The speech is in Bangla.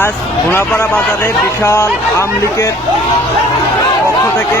আজ ঘোড়াপাড়া বাজারে বিশাল আমলিকের পক্ষ থেকে।